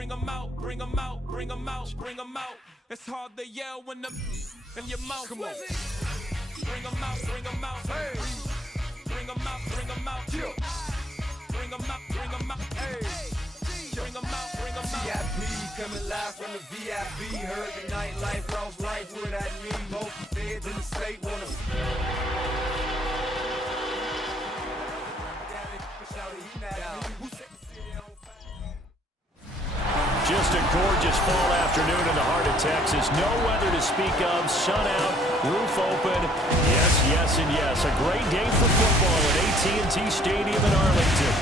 bring 'em out, bring 'em out, bring 'em out, bring 'em out. It's hard to yell when the in your mouth. Come on. Bring 'em out, bring 'em out. Hey. Bring 'em out, bring 'em out. Yeah. Bring 'em out, bring 'em out. Hey. Bring 'em out, bring 'em out. VIP coming live from the VIP. Heard the nightlife, lost life, what I need. Most feds in the state wanna. Just a gorgeous fall afternoon in the heart of Texas. No weather to speak of. Sun out, roof open. Yes, yes, and yes. A great day for football at AT&T Stadium in Arlington.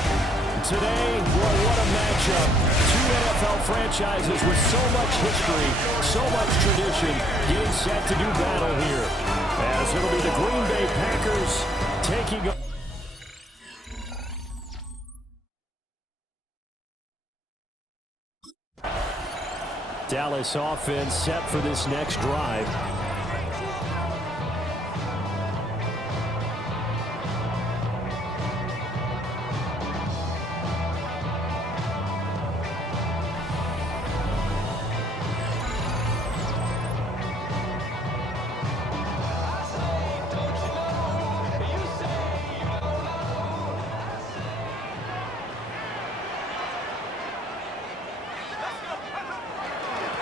Today, boy, what a matchup. Two NFL franchises with so much history, so much tradition, getting set to do battle here. As it'll be the Green Bay Packers taking on Dallas offense set for this next drive.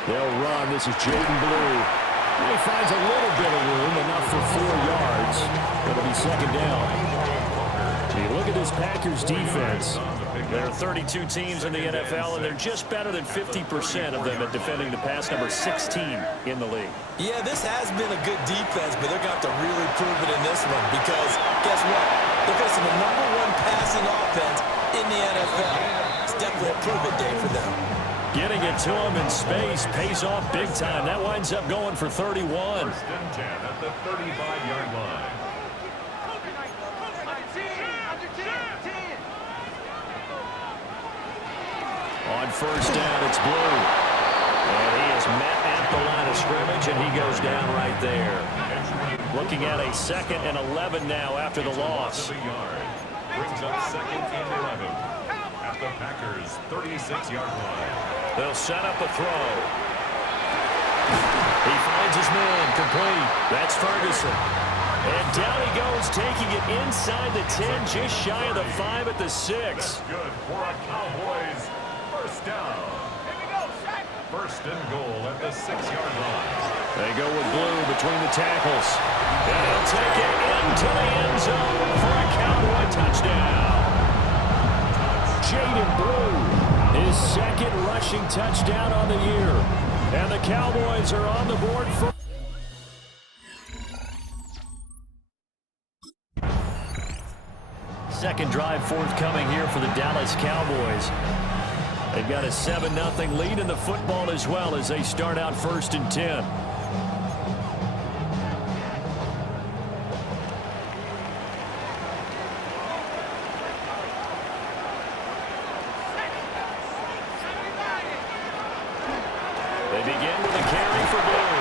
They'll run. This is Jaden Blue. And he finds a little bit of room, enough for 4 yards. It'll be second down. You look at this Packers defense. There are 32 teams in the NFL, and they're just better than 50% of them at defending the pass, number 16 in the league. Yeah, this has been a good defense, but they're going to have to really prove it in this one because, guess what? They're facing the #1 passing offense in the NFL. It's definitely a prove-it day for them. Getting it to him in space pays off big time. That winds up going for 31. First and 10 at the 35-yard line. On first down, it's Blue. And he is met at the line of scrimmage, and he goes down right there. Looking at a 2nd and 11 now after the loss. Brings up 2nd and 11 at the Packers' 36-yard line. They'll set up a throw. He finds his man, complete. That's Ferguson. And down he goes, taking it inside the 10, just shy of the 5 at the 6. That's good for a Cowboys first down. First and goal at the 6-yard line. They go with Blue between the tackles. And he'll take it into the end zone for a Cowboy touchdown. Jaden Blue, his 2nd rushing touchdown on the year. And the Cowboys are on the board for... Second drive forthcoming here for the Dallas Cowboys. They've got a 7-0 lead in the football as well as they start out 1st and 10. They begin with a carry for Blue.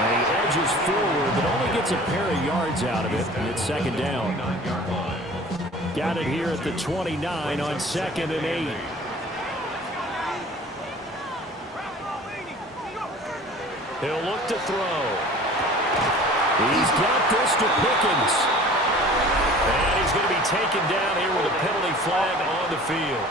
And he edges forward, but only gets a pair of yards out of it, and it's second down. Got it here at the 29 on 2nd and 8. He'll look to throw. He's got this to Pickens. And he's going to be taken down here with a penalty flag on the field.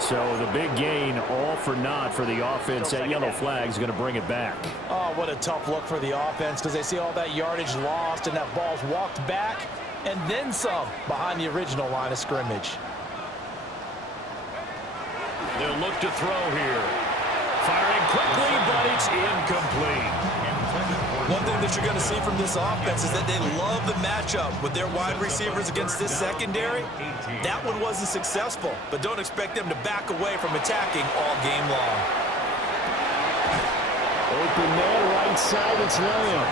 So the big gain, all for naught for the offense. That yellow flag is going to bring it back. Oh, what a tough look for the offense because they see all that yardage lost and that ball's walked back and then some behind the original line of scrimmage. They'll look to throw here. Firing quickly, but it's incomplete. One thing that you're going to see from this offense is that they love the matchup with their wide receivers against this secondary. That one wasn't successful, but don't expect them to back away from attacking all game long. Open man right side, it's Lamb.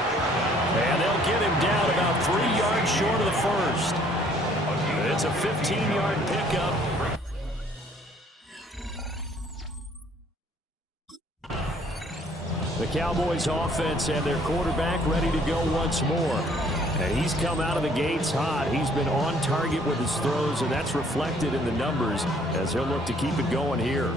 And they'll get him down about 3 yards short of the first. It's a 15-yard pickup. The Cowboys offense and their quarterback ready to go once more. And he's come out of the gates hot. He's been on target with his throws, and that's reflected in the numbers as he'll look to keep it going here.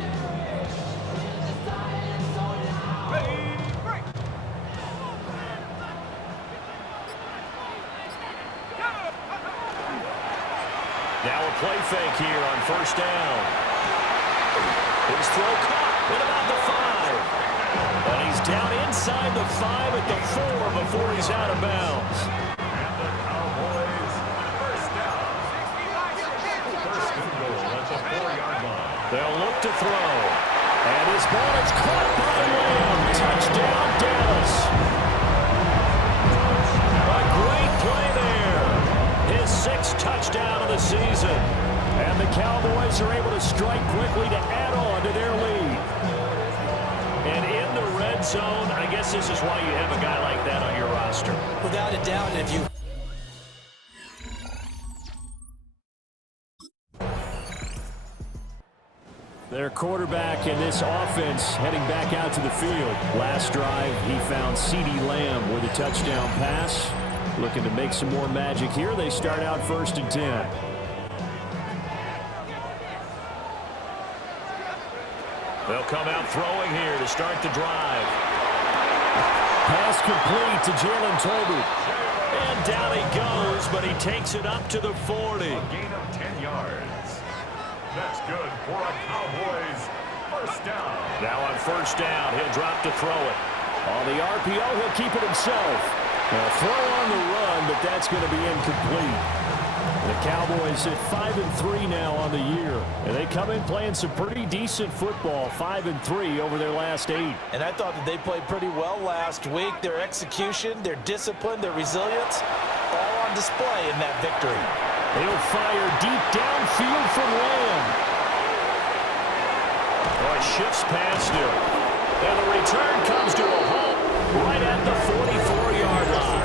Now a play fake here on first down. His throw caught at about the 5. And he's down inside the 5 at the 4 before he's out of bounds. And the Cowboys, first down. First and goal at the 4-yard line. They'll look to throw. And his ball is caught by Lamb. Touchdown, Dallas. A great play there. His 6th touchdown of the season. And the Cowboys are able to strike quickly to add on to their lead. And in the red zone, I guess this is why you have a guy like that on your roster. Without a doubt, if you... Their quarterback in this offense heading back out to the field. Last drive, he found CeeDee Lamb with a touchdown pass. Looking to make some more magic here. They start out 1st and 10. They'll come out throwing here to start the drive. Pass complete to Jalen Tolbert. And down he goes, but he takes it up to the 40. A gain of 10 yards. That's good for a Cowboys first down. Now on first down, he'll drop to throw it. On the RPO, he'll keep it himself. Now throw on the run, but that's going to be incomplete. The Cowboys at 5-3 now on the year. And they come in playing some pretty decent football, 5-3 over their last 8. And I thought that they played pretty well last week. Their execution, their discipline, their resilience, all on display in that victory. He'll fire deep downfield from Lamb. Oh, he shifts past him. And the return comes to a halt right at the 44-yard line.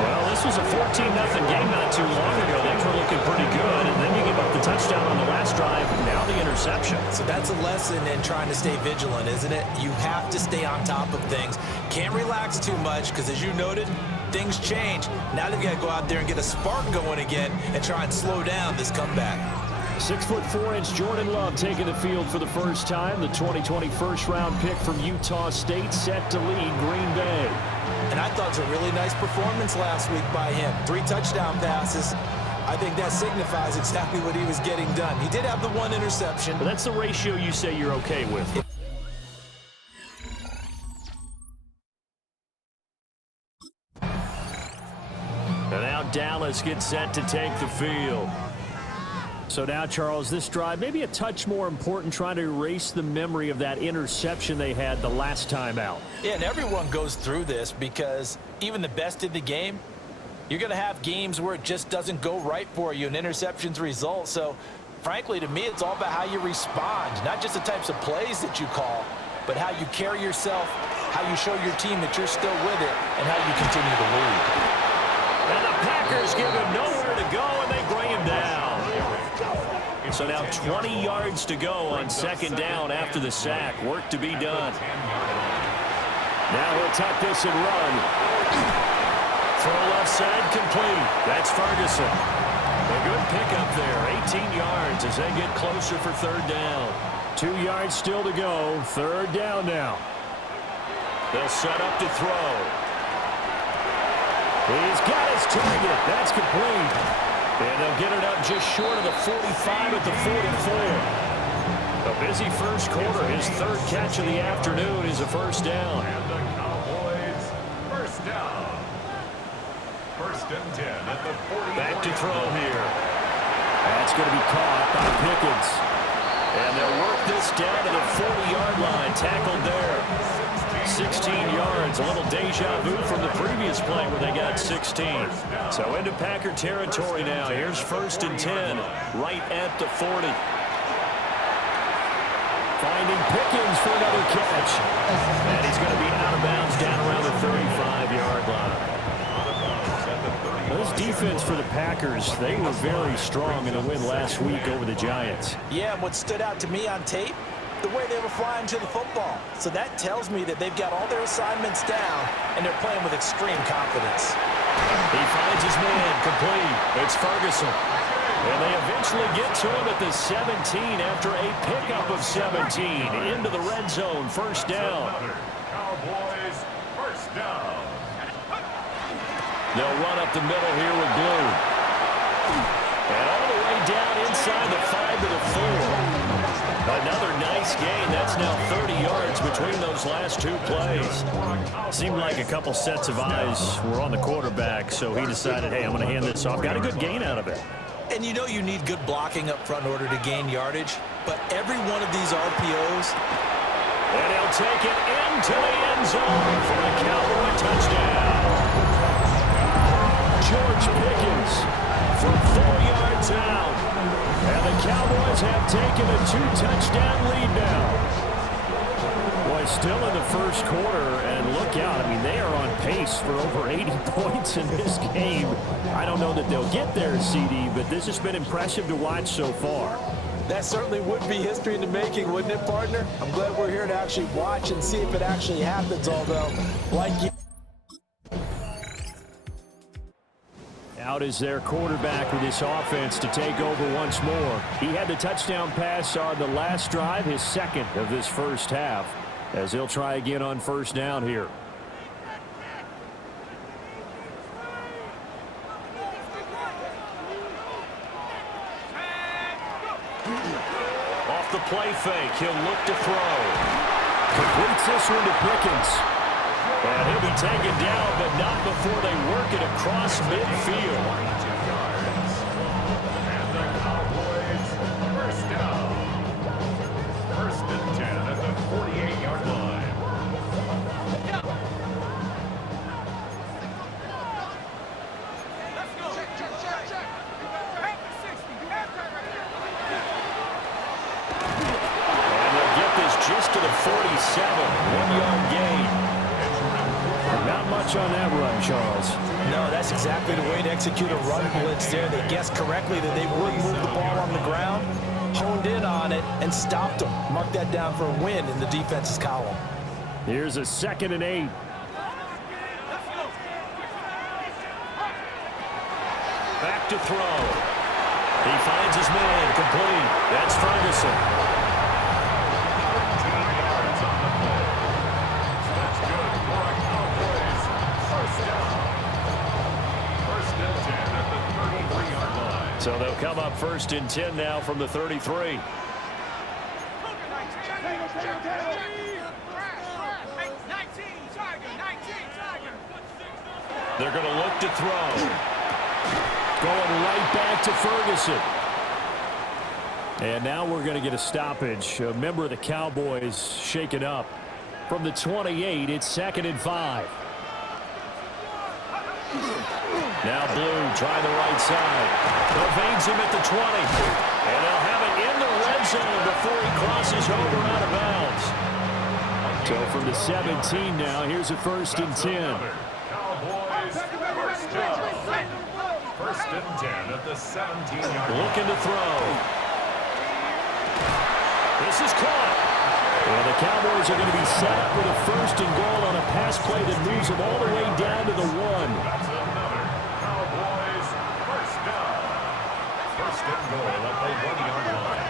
Well, this was a 14-0 game not too long ago. Things were looking pretty good, and then you give up the touchdown on the last drive, now the interception. So that's a lesson in trying to stay vigilant, isn't it? You have to stay on top of things. Can't relax too much because, as you noted, things change. Now they've got to go out there and get a spark going again and try and slow down this comeback. 6'4" Jordan Love taking the field for the first time. The 2020 first-round pick from Utah State set to lead Green Bay. And I thought it was a really nice performance last week by him. 3 touchdown passes. I think that signifies exactly what he was getting done. He did have the 1 interception. But that's the ratio you say you're okay with. And now Dallas gets set to take the field. So now, Charles, this drive maybe a touch more important, trying to erase the memory of that interception they had the last time out. Yeah, and everyone goes through this because even the best in the game, you're going to have games where it just doesn't go right for you and interceptions result. So, frankly, to me, it's all about how you respond, not just the types of plays that you call, but how you carry yourself, how you show your team that you're still with it, and how you continue to lead. And the Packers give him nowhere to go, and they bring him down. So now 20 yards to go on second down after the sack. Work to be done. Now he'll tuck this and run. Throw left side complete. That's Ferguson. A good pickup there. 18 yards as they get closer for third down. 2 yards still to go. Third down now. They'll set up to throw. He's got his target. That's complete. And they'll get it up just short of the 45 at the 44. A busy first quarter. His 3rd catch of the afternoon is a first down. And the Cowboys, first down. 1st and 10 at the 40. Back to throw here. That's going to be caught by Pickens. And they'll work this down to the 40-yard line. Tackled there. 16 yards. A little deja vu from the previous play where they got 16. So into Packer territory now. Here's 1st and 10 right at the 40. Finding Pickens for another catch. And he's going to be out of bounds down around the 35-yard line. This defense for the Packers, they were very strong in the win last week over the Giants. Yeah, and what stood out to me on tape, the way they were flying to the football. So that tells me that they've got all their assignments down, and they're playing with extreme confidence. He finds his man, complete. It's Ferguson. And they eventually get to him at the 17 after a pickup of 17 into the red zone. First down. Cowboys, first down. They'll run up the middle here with Blue. And all the way down inside the 5 to the 4. Another nice gain. That's now 30 yards between those last two plays. Seemed like a couple sets of eyes were on the quarterback, so he decided, hey, I'm going to hand this off. Got a good gain out of it. And you know you need good blocking up front in order to gain yardage, but every one of these RPOs. And he'll take it into the end zone for a Cowboy touchdown. George Pickens from 4 yards out. And the Cowboys have taken a 2-touchdown lead now. Boy, still in the first quarter, and look out. I mean, they are on pace for over 80 points in this game. I don't know that they'll get there, CD, but this has been impressive to watch so far. That certainly would be history in the making, wouldn't it, partner? I'm glad we're here to actually watch and see if it actually happens, although, like you... Out is their quarterback with this offense to take over once more. He had the touchdown pass on the last drive, his second of this first half, as he'll try again on first down here. Off the play fake, he'll look to throw. Completes this one to Pickens. And he'll be taken down, but not before they work it across midfield. And the Cowboys, first down. First and 10 at the 48-yard line. And they'll get this just to the 47, 1-yard gain. Not much on that run, Charles. No, that's exactly the way to execute a run blitz there. They guessed correctly that they would move the ball on the ground, honed in on it, and stopped them. Mark that down for a win in the defense's column. Here's a 2nd and 8. Back to throw. He finds his man, complete. That's Ferguson. So they'll come up 1st and 10 now from the 33. They're going to look to throw. Going right back to Ferguson. And now we're going to get a stoppage. A member of the Cowboys shaken up. From the 28, it's 2nd and 5. Now Blue trying the right side. Evades him at the 20. And they'll have it in the red zone before he crosses over out of bounds. So from the 17 now, here's a 1st and 10. Cowboys, first down. 1st and 10 at the 17-yard line. Looking to throw. This is caught. And the Cowboys are going to be set up with a 1st and goal on a pass play that moves them all the way down to the 1. That's another Cowboys, first down. 1st and goal at the 1-yard line.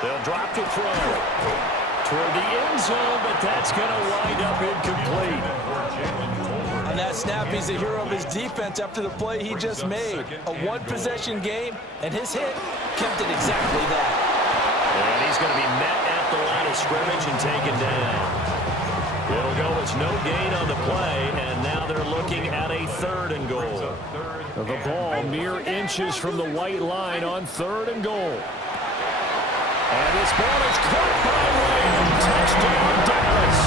They'll drop to throw. Toward the end zone, but that's going to wind up incomplete. On that snap, he's the hero of his defense after the play he just made. A one-possession game, and his hit kept it exactly that. And he's going to be met at the line of scrimmage and taken down. It'll go as no gain on the play, and now they're looking at a 3rd and goal. The ball mere inches from the white line on 3rd and goal. And this ball is caught by Lamb. Touchdown, Dallas.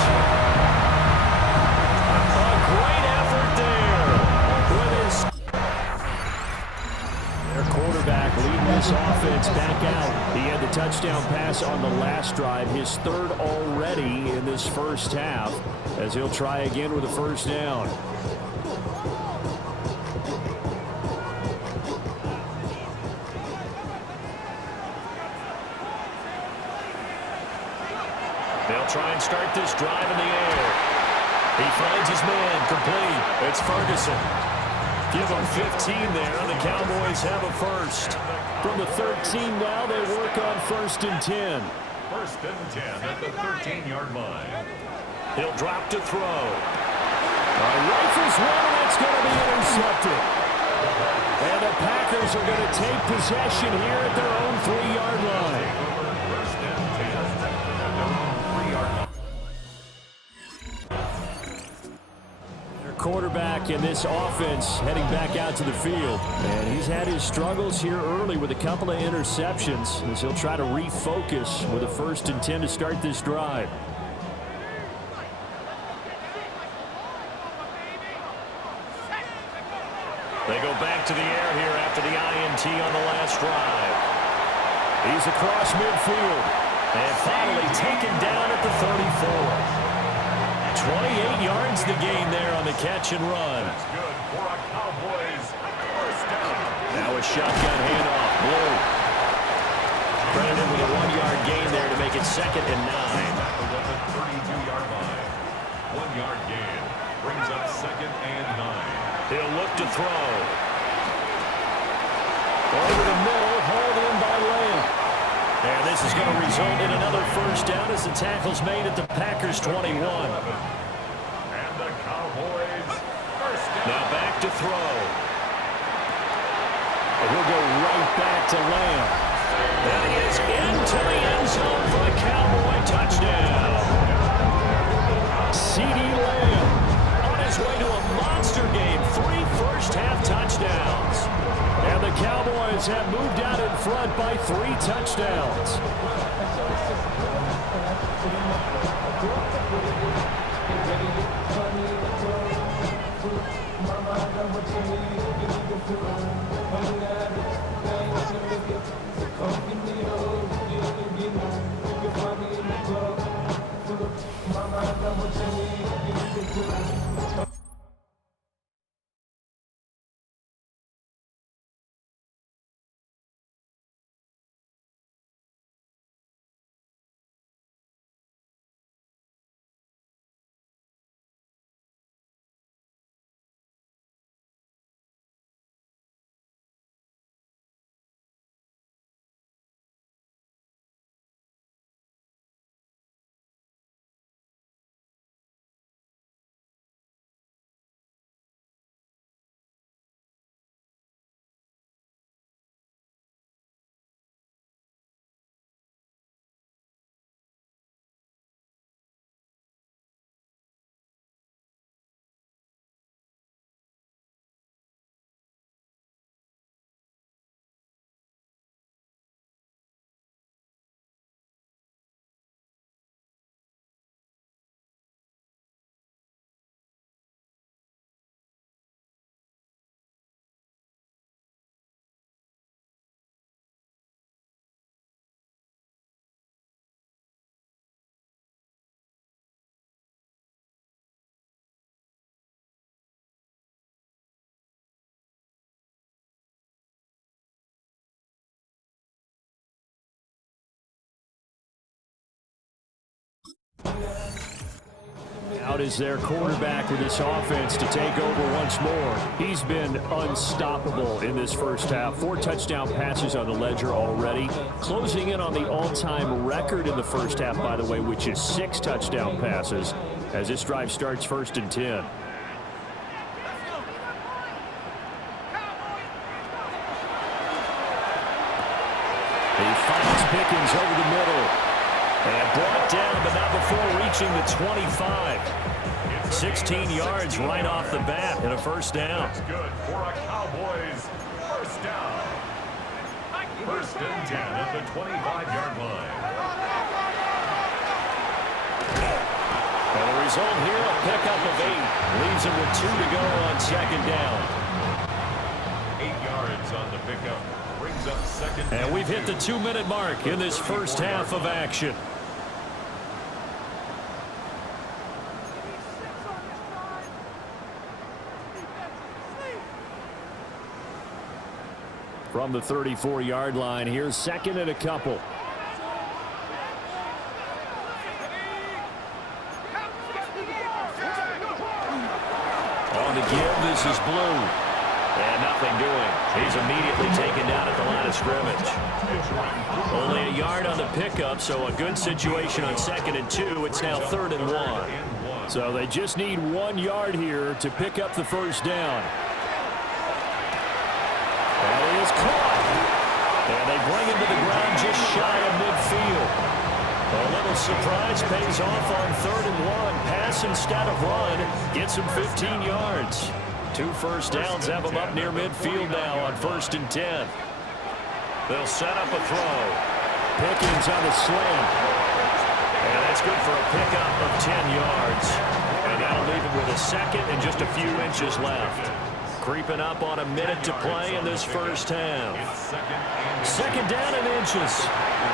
A great effort there with his... Their quarterback leading this offense back out. He had the touchdown pass on the last drive, his 3rd already in this first half, as he'll try again with a 1st down. They'll try and start this drive in the air. He finds his man, complete. It's Ferguson. Give him 15 there, and the Cowboys have a first. From the 13 now, they work on 1st and 10. 1st and 10 at the 13-yard line. He'll drop to throw. Rifles one, and it's going to be intercepted. And the Packers are going to take possession here at their own 3-yard line. 1st and 10 at their own 3-yard line. Their quarterback in this offense heading back out to the field. And he's had his struggles here early with a couple of interceptions as he'll try to refocus with a 1st and 10 to start this drive. They go back to the air here after the INT on the last drive. He's across midfield. And finally taken down at the 34. 28 yards the gain there on the catch and run. That's good for a Cowboys first down. Now a shotgun handoff. Blue. Credited with a 1-yard gain there to make it 2nd and 9. Tackled at the 32-yard line. 1-yard gain brings up 2nd and 9. He'll look to throw. Over the middle, hauled in by Lamb. And this is going to result in another first down as the tackle's made at the Packers' 21. And the Cowboys first down. Now back to throw. And he'll go right back to Lamb. And he is into the end zone for the Cowboy touchdown. C.D. Lamb on his way to a monster game. 3 first-half touchdowns. And the Cowboys have moved out in front by 3 touchdowns. Out is their quarterback with this offense to take over once more. He's been unstoppable in this first half. 4 touchdown passes on the ledger already. Closing in on the all-time record in the first half, by the way, which is 6 touchdown passes as this drive starts 1st and 10. He finds Pickens over the middle. And brought down, but not before reaching the 25. 16 yards right off the bat and a first down. That's good for a Cowboys first down. 1st and 10 at the 25-yard line. And the result here, a pickup of 8. Leaves him with 2 to go on 2nd down. 8 yards on the pickup. Brings up 2nd. And we've hit the 2-minute mark in this first half of action. From the 34-yard line, here's 2nd and a couple. on the give. This is Blue. And nothing doing. He's immediately taken down at the line of scrimmage. Only a yard on the pickup, so a good situation on 2nd and 2. It's now 3rd and 1. So they just need 1 yard here to pick up the first down. That is caught. And they bring him to the ground just shy of midfield. A little surprise pays off on 3rd and 1. Pass instead of run. Gets him 15 yards. 2 first downs have him up near midfield now on 1st and 10. They'll set up a throw. Pickens on the slant. And that's good for a pickup of 10 yards. And that'll leave him with a second and just a few inches left. Creeping up on a minute to play in this first half. 2nd down and inches.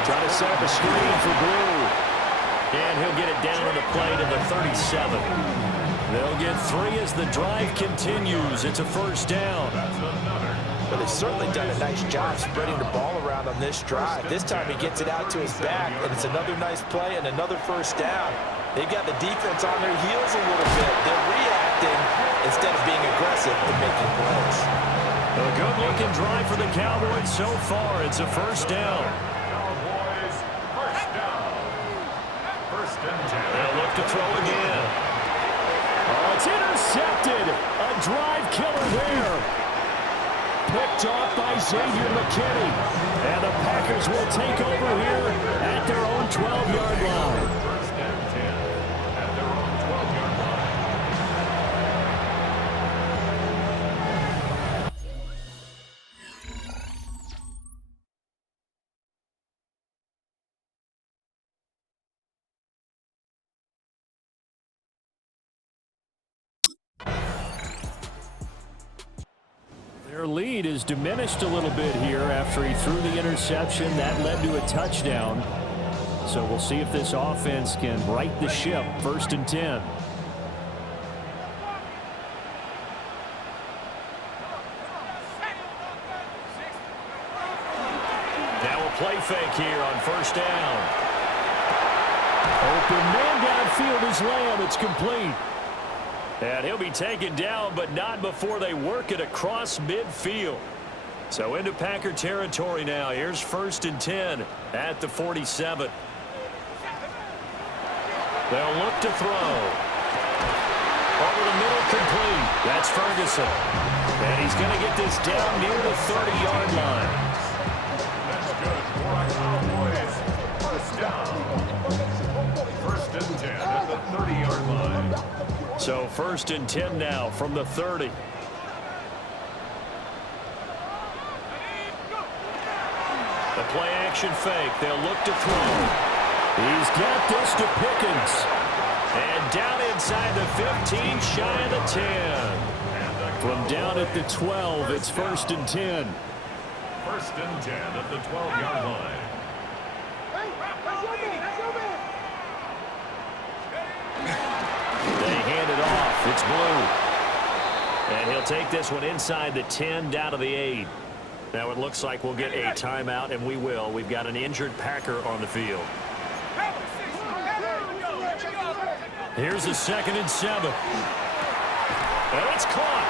Try to set up a screen for Blue. And he'll get it down on the play to the 37. They'll get 3 as the drive continues. It's a first down. Well, they've certainly done a nice job spreading the ball around on this drive. This time he gets it out to his back, and it's another nice play and another first down. They've got the defense on their heels a little bit. They're reacting instead of being aggressive and making plays. A good-looking drive for the Cowboys so far. It's a first down. Cowboys, first down. 1st and 10. They'll look to throw again. Oh, it's intercepted. A drive killer there. Picked off by Xavier McKinney. And the Packers will take over here at their own 12-yard line. 1st and 10 at their own 12-yard line. Their lead is diminished a little bit here after he threw the interception. That led to a touchdown. So we'll see if this offense can right the ship. 1st and 10. Now a play fake here on 1st down. Open man downfield is Lamb. It's complete. And he'll be taken down, but not before they work it across midfield. So into Packer territory now. Here's 1st and 10 at the 47. They'll look to throw. Over the middle, complete. That's Ferguson. And he's going to get this down near the 30-yard line. That's good for our Cowboys. First down. 1st and 10 at the 30-yard line. So 1st and 10 now from the 30. The play action fake. They'll look to throw. He's got this to Pickens. And down inside the 15, shy of the 10. From down at the 12, it's 1st and 10. 1st and 10 at the 12-yard line. They hand it off. It's Blue. And he'll take this one inside the 10, down to the 8. Now it looks like we'll get a timeout, and we will. We've got an injured Packer on the field. Here's a 2nd and 7. And it's caught.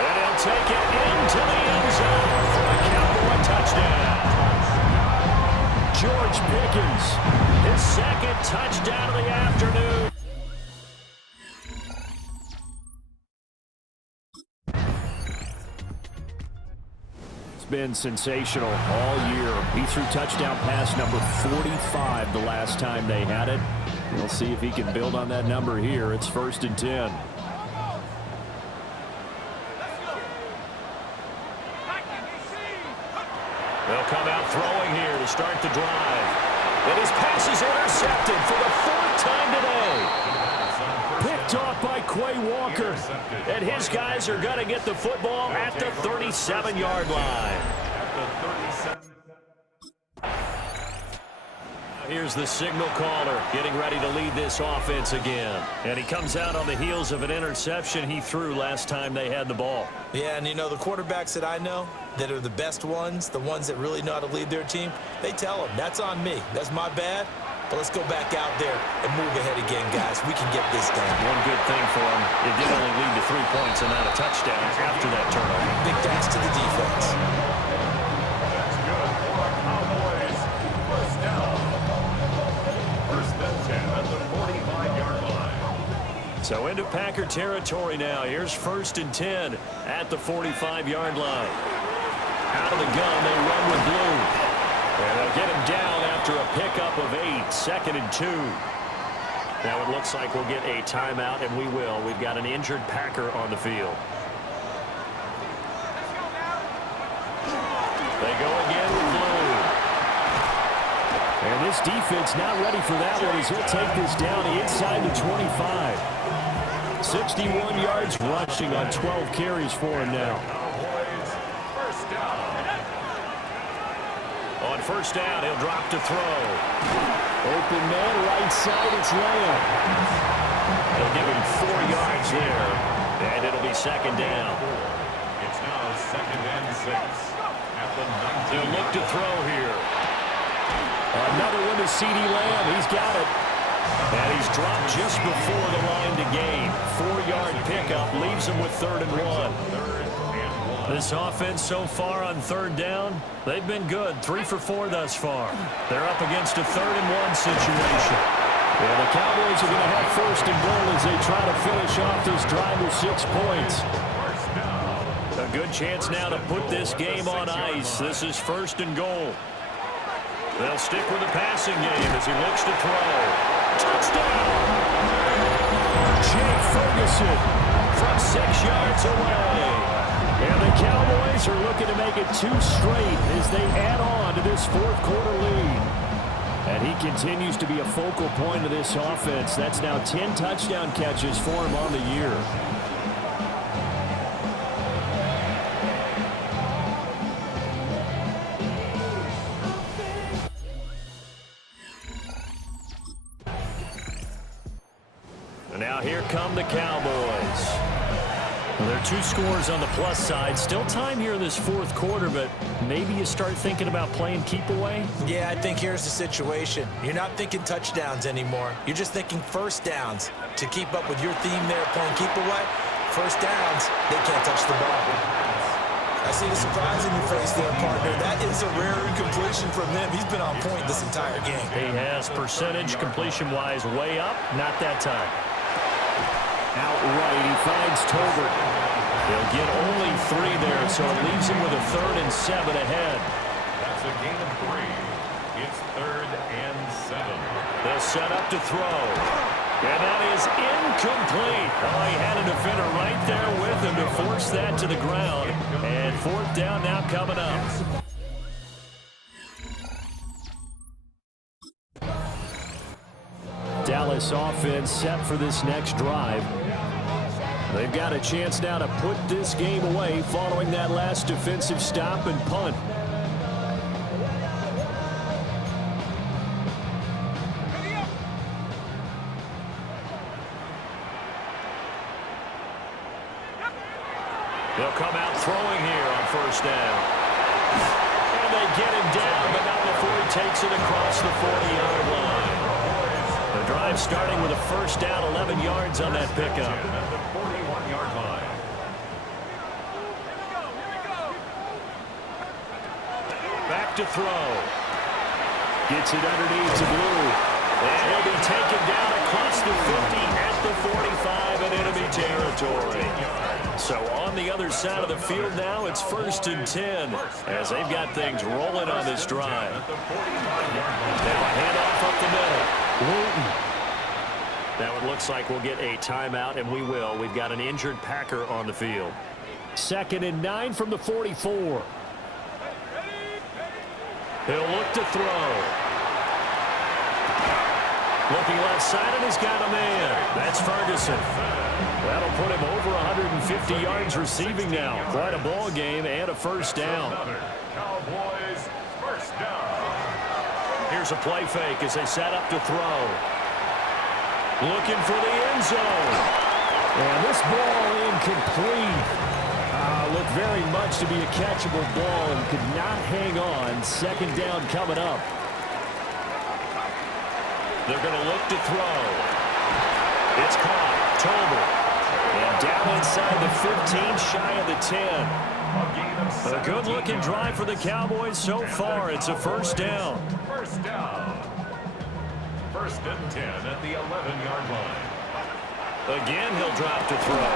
And he'll take it into the end zone for a Cowboy touchdown. George Pickens, his 2nd touchdown of the afternoon. Been sensational all year. He threw touchdown pass number 45 the last time they had it. We'll see if he can build on that number here. It's 1st and 10. They'll come out throwing here to start the drive. And his pass is intercepted for the 4th time today. Picked off by Quay Walker. And his guys are going to get the football at the 37-yard line. Here's the signal caller getting ready to lead this offense again. And he comes out on the heels of an interception he threw last time they had the ball. Yeah, and you know, the quarterbacks that I know that are the best ones, the ones that really know how to lead their team, they tell them, that's on me. That's my bad. But let's go back out there and move ahead again, guys. We can get this done. One good thing for them, it did only lead to 3 points and not a touchdown after that turnover. Big thanks to the defense. That's good for our Cowboys. First down. First and 10 at the 45-yard line. So into Packer territory now. Here's first and 10 at the 45-yard line. Out of the gun, they run with blue. And they'll get him down after a pickup of 8, second and 2. Now it looks like we'll get a timeout, and we will. We've got an injured Packer on the field. They go again with blue. And this defense not ready for that one as he'll take this down inside the 25. 61 yards rushing on 12 carries for him now. On first down, he'll drop to throw. Open man, right side, it's Lamb. They'll give him 4 yards there, and it'll be second down. It's now second and 6 at the 19. They'll look to throw here. Another one to C.D. Lamb. He's got it. And he's dropped just before the line to gain. 4-yard pickup leaves him with 3rd and 1. This offense so far on 3rd down, they've been good. 3 for 4 thus far. They're up against a 3rd and 1 situation. Yeah, the Cowboys are going to have first and goal as they try to finish off this drive with 6 points. A good chance now to put this game on ice. This is first and goal. They'll stick with the passing game as he looks to throw. Touchdown! Jay Ferguson from 6 yards away. And the Cowboys are looking to make it 2 straight as they add on to this 4th quarter lead. And he continues to be a focal point of this offense. That's now 10 touchdown catches for him on the year. And now here come the Cowboys. Well, there are 2 scores on the plus side. Still time here in this 4th quarter, but maybe you start thinking about playing keep away? Yeah, I think here's the situation. You're not thinking touchdowns anymore. You're just thinking first downs. To keep up with your theme there, playing keep away, first downs, they can't touch the ball. I see the surprise in your face there, partner. That is a rare incompletion from him. He's been on point this entire game. He has percentage completion-wise way up. Not that time. Outright, he finds Tolbert. He'll get only 3 there, so it leaves him with a 3rd and 7 ahead. That's a gain of 3. It's 3rd and 7. They'll set up to throw. And that is incomplete. Oh, he had a defender right there with him to force that to the ground. And 4th down now coming up. Dallas offense set for this next drive. They've got a chance now to put this game away following that last defensive stop and punt. They'll come out throwing here on first down. And they get him down, but not before he takes it across the 40-yard line. The drive starting with a first down, 11 yards on that pickup. At the 41-yard line. Back to throw. Gets it underneath to Blue. And he'll be taken down across the 50 at the 45 and enemy territory. So on the other side of the field now, it's first and 10 as they've got things rolling on this drive. Now a handoff up the middle. Wooten. Now it looks like we'll get a timeout, and we will. We've got an injured Packer on the field. 2nd and 9 from the 44. He'll look to throw. Looking left side, and he's got a man. That's Ferguson. That'll put him over 150 yards receiving now. Quite a ball game and a first down. Cowboys first down. Here's a play fake as they set up to throw. Looking for the end zone. And this ball incomplete. Looked very much to be a catchable ball and could not hang on. 2nd down coming up. They're going to look to throw. It's caught. Tolbert. And down inside the 15, shy of the 10. A good-looking drive for the Cowboys so far. It's a first down. First down. First and 10 at the 11-yard line. Again, he'll drop to throw.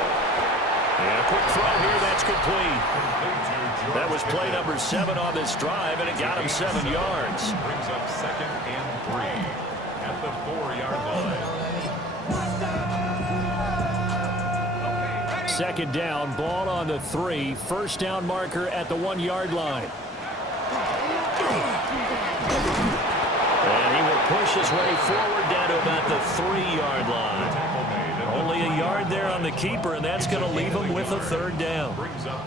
And a quick throw here. That's complete. That was play number 7 on this drive, and it got him 7 yards. Brings up 2nd and 3 at the 4-yard line. Second down, ball on the 3. First down marker at the 1-yard line. And he will push his way forward down to about the 3-yard line. Only a yard there on the keeper, and that's going to leave him with a third down.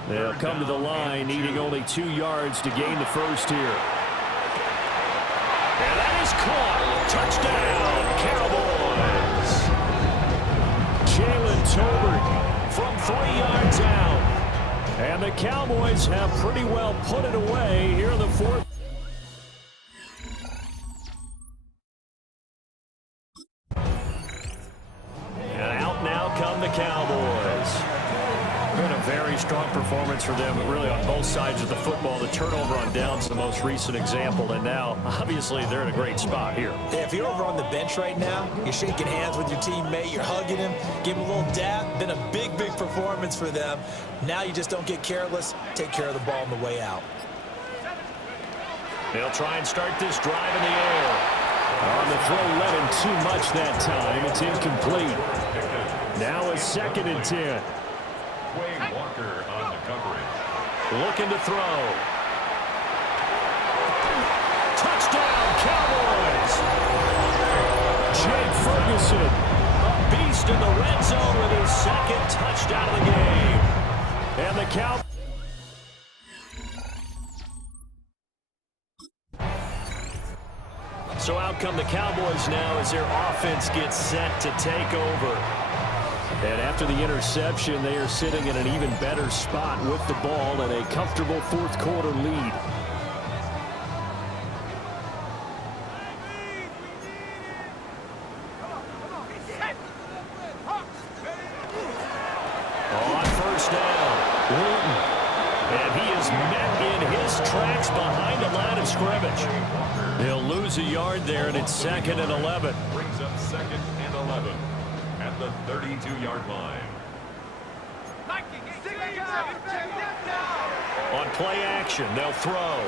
They'll come to the line, needing only 2 yards to gain the first here. And that is caught. Touchdown, Cowboys. Jalen Tolbert from 3 yards out. And the Cowboys have pretty well put it away here in the fourth. Cowboys. Been a very strong performance for them, really on both sides of the football. The turnover on downs the most recent example, and now, obviously, they're in a great spot here. Yeah, if you're over on the bench right now, you're shaking hands with your teammate, you're hugging him, give him a little dab. Been a big, big performance for them. Now you just don't get careless. Take care of the ball on the way out. They'll try and start this drive in the air. On the throw, let him too much that time. It's incomplete. Now a 2nd and 10. Walker on the coverage. Looking to throw. Touchdown, Cowboys! Jake Ferguson, a beast in the red zone with his 2nd touchdown of the game. And the Cowboys. So out come the Cowboys now as their offense gets set to take over. And after the interception, they are sitting in an even better spot with the ball and a comfortable fourth-quarter lead. On first down, Wooten. And he is met in his tracks behind the line of scrimmage. He'll lose a yard there, and it's 2nd and 11. Brings up 2nd and 11 at the 32-yard line. On play action, they'll throw.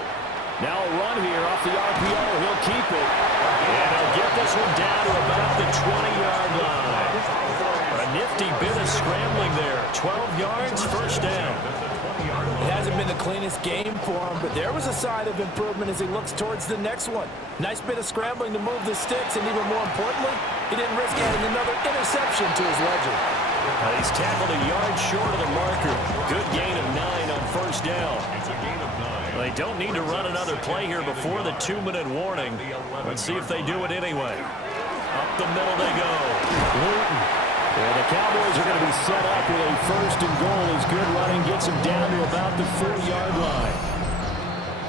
Now a run here off the RPO. He'll keep it. And he'll get this one down to about the 20-yard line. A nifty bit of scrambling there. 12 yards, first down. It hasn't been the cleanest game for him, but there was a sign of improvement as he looks towards the next one. Nice bit of scrambling to move the sticks, and even more importantly, he didn't risk adding another interception to his ledger. He's tackled a yard short of the marker. Good gain of 9 on first down. It's a gain of 9. They don't need to run another play here before the 2-minute warning. Let's see if they do it anyway. Up the middle they go. Wooten. And the Cowboys are going to be set up with a first and goal as good running gets them down to about the 4-yard line.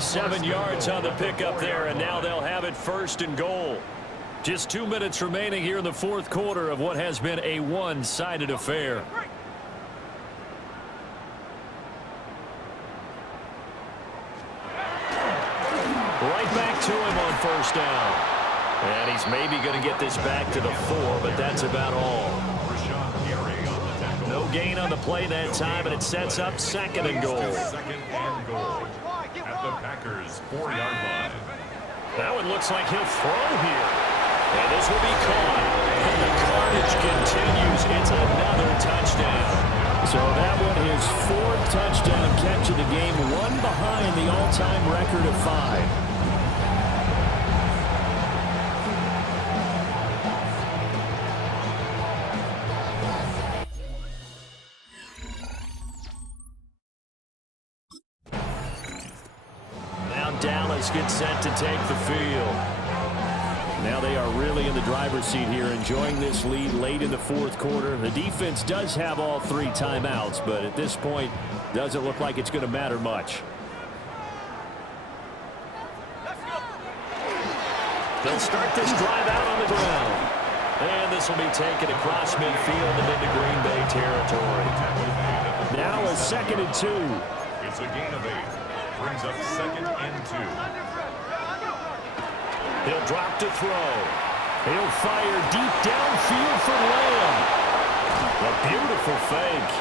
7 yards on the pickup there, and now they'll have it first and goal. Just 2 minutes remaining here in the fourth quarter of what has been a one-sided affair. Right back to him on first down. And he's maybe going to get this back to the 4, but that's about all. No gain on the play that time, and it sets up 2nd and goal. 2nd and goal at the Packers' 4-yard line. That one looks like he'll throw here. And this will be caught. And the carnage continues. It's another touchdown. So that one his 4th touchdown catch of the game, one behind the all-time record of 5. Dallas gets set to take the field. Now they are really in the driver's seat here, enjoying this lead late in the fourth quarter. The defense does have all 3 timeouts, but at this point, doesn't look like it's going to matter much. They'll start this drive out on the ground. And this will be taken across midfield and into Green Bay territory. Now a 2nd and 2. It's a gain of 8. Brings up 2nd and 2. He'll drop to throw. He'll fire deep downfield for Lamb. A beautiful fake.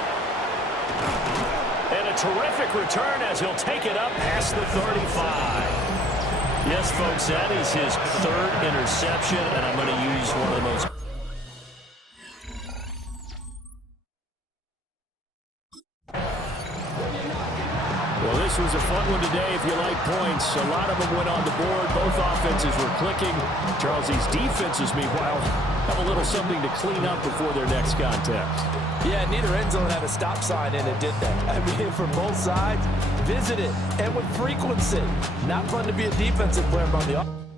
And a terrific return as he'll take it up past the 35. Yes, folks, that is his 3rd interception, and I'm going to use one of the most... Well, this was a fun one today if you like points. A lot of them went on the board. Both offenses were clicking. Charles, these defenses, meanwhile, have a little something to clean up before their next contest. Yeah, neither end zone had a stop sign in it, did they? I mean, for both sides, visit it, and with frequency. Not fun to be a defensive player on the offense.